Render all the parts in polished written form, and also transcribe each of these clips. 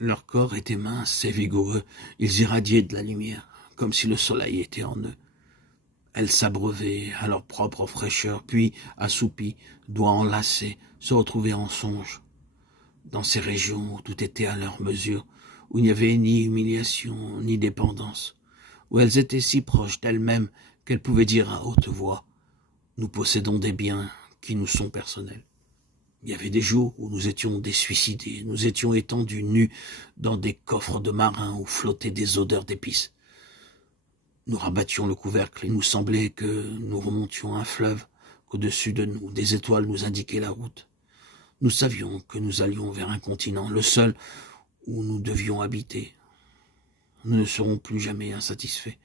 Leurs corps étaient minces et vigoureux, ils irradiaient de la lumière, comme si le soleil était en eux. Elles s'abreuvaient à leur propre fraîcheur, puis, assoupies, doigts enlacés, se retrouvaient en songe. Dans ces régions où tout était à leur mesure, où il n'y avait ni humiliation, ni dépendance, où elles étaient si proches d'elles-mêmes qu'elles pouvaient dire à haute voix « Nous possédons des biens qui nous sont personnels ». Il y avait des jours où nous étions des suicidés, nous étions étendus nus dans des coffres de marins où flottaient des odeurs d'épices. Nous rabattions le couvercle, il nous semblait que nous remontions un fleuve, qu'au-dessus de nous, des étoiles nous indiquaient la route. Nous savions que nous allions vers un continent, le seul où nous devions habiter. Nous ne serons plus jamais insatisfaits,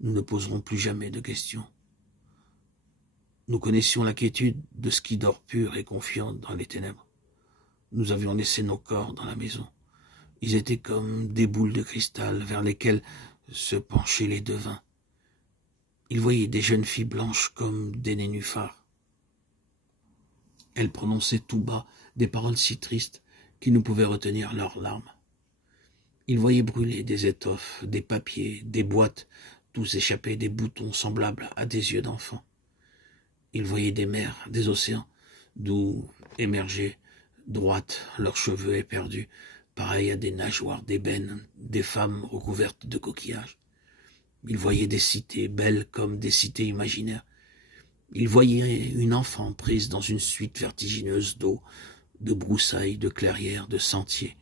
nous ne poserons plus jamais de questions. Nous connaissions la quiétude de ce qui dort pur et confiant dans les ténèbres. Nous avions laissé nos corps dans la maison. Ils étaient comme des boules de cristal vers lesquelles se penchaient les devins. Ils voyaient des jeunes filles blanches comme des nénuphars. Elles prononçaient tout bas des paroles si tristes qu'ils ne pouvaient retenir leurs larmes. Ils voyaient brûler des étoffes, des papiers, des boîtes, tous échapper des boutons semblables à des yeux d'enfants. Ils voyaient des mers, des océans, d'où émergeaient, droites, leurs cheveux éperdus, pareils à des nageoires d'ébène, des femmes recouvertes de coquillages. Ils voyaient des cités, belles comme des cités imaginaires. Ils voyaient une enfant prise dans une suite vertigineuse d'eau, de broussailles, de clairières, de sentiers.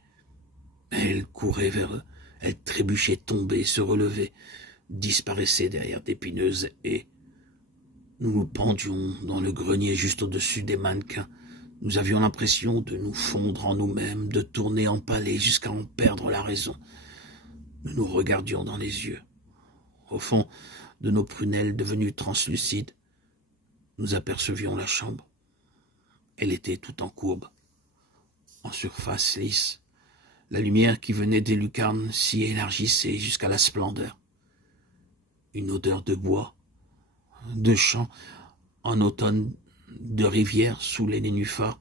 Elle courait vers eux, elle trébuchait, tombait, se relevait, disparaissait derrière d'épineuses haies. Nous nous pendions dans le grenier juste au-dessus des mannequins. Nous avions l'impression de nous fondre en nous-mêmes, de tourner empalés jusqu'à en perdre la raison. Nous nous regardions dans les yeux. Au fond de nos prunelles devenues translucides, nous apercevions la chambre. Elle était tout en courbe, en surface lisse. La lumière qui venait des lucarnes s'y élargissait jusqu'à la splendeur. Une odeur de bois, de champs en automne, de rivières sous les nénuphars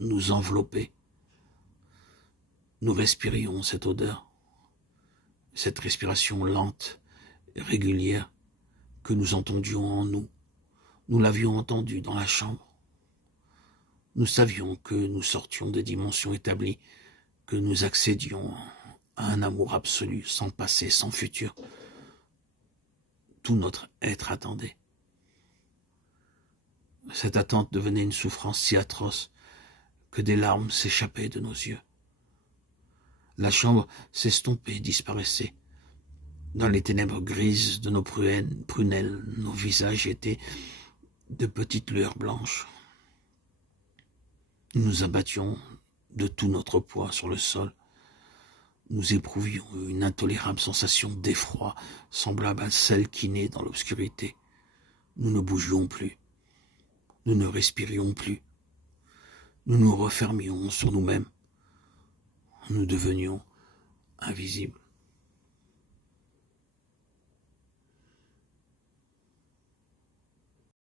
nous enveloppait. Nous respirions cette odeur, cette respiration lente, régulière, que nous entendions en nous. Nous l'avions entendue dans la chambre. Nous savions que nous sortions des dimensions établies, que nous accédions à un amour absolu, sans passé, sans futur. Tout notre être attendait. Cette attente devenait une souffrance si atroce que des larmes s'échappaient de nos yeux. La chambre s'estompait, disparaissait. Dans les ténèbres grises de nos prunelles, nos visages étaient de petites lueurs blanches. Nous nous abattions de tout notre poids sur le sol. Nous éprouvions une intolérable sensation d'effroi, semblable à celle qui naît dans l'obscurité. Nous ne bougions plus. Nous ne respirions plus. Nous nous refermions sur nous-mêmes. Nous devenions invisibles.